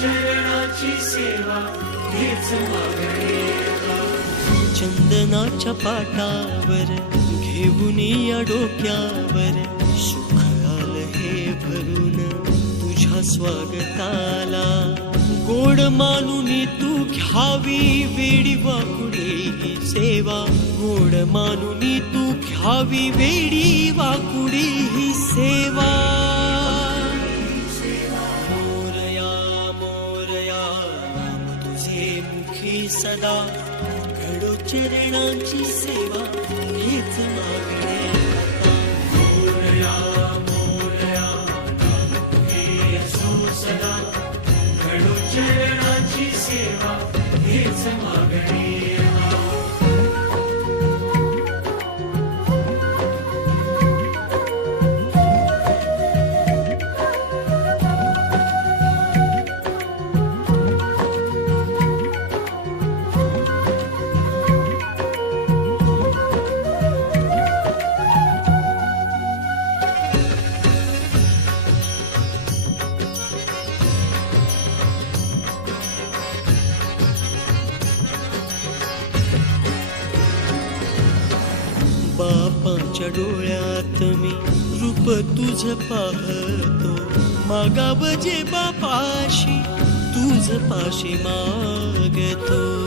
चरणाची सेवा हेच मागणे चंदनाच्या पाटावर घेऊन या डोक्यावर सुख आल हे भरून तुझ्या स्वागताला. गोड मानून तू घ्यावी वेडी वाकुडी ही सेवा. गोड मानून तू घ्यावी वेडी वाकुडी ही सेवा. सदा घडो चरणांची सेवा हीच मागणे. मोरया मोरया हे असो सदा घडो चरणाची सेवा हीच मागणे. बापाच्या डोळ्यात मी रूप तुझ पाहतो. मागाव जे बापाशी तुझ पाशी मागतो.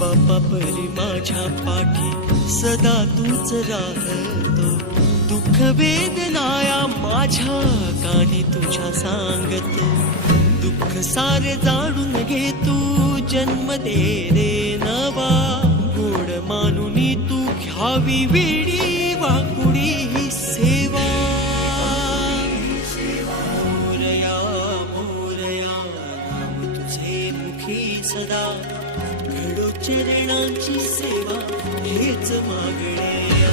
बापा परी माझ्या पाठी सदा तूच राहतो. दुःख वेदनाया माझ्या कानी तुझ्या सांगतो. दुःख सारे जाणून घेतो. जन्म दे रे नवा. गोड मानून तू घ्यावी वेडी वाकुडी ही सेवा. मोरया मोरया नाम तुझे मुखी सदा. घडो चरणांची सेवा हेच मागणे.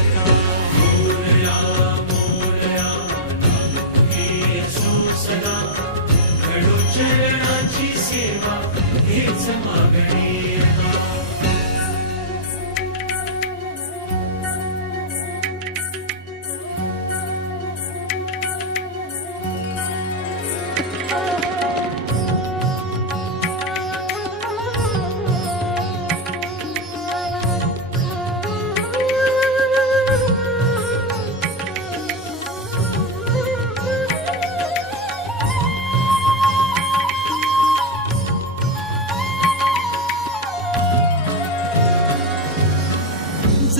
घडो चरणाची सेवा हेच मागणे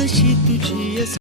जशी तुझी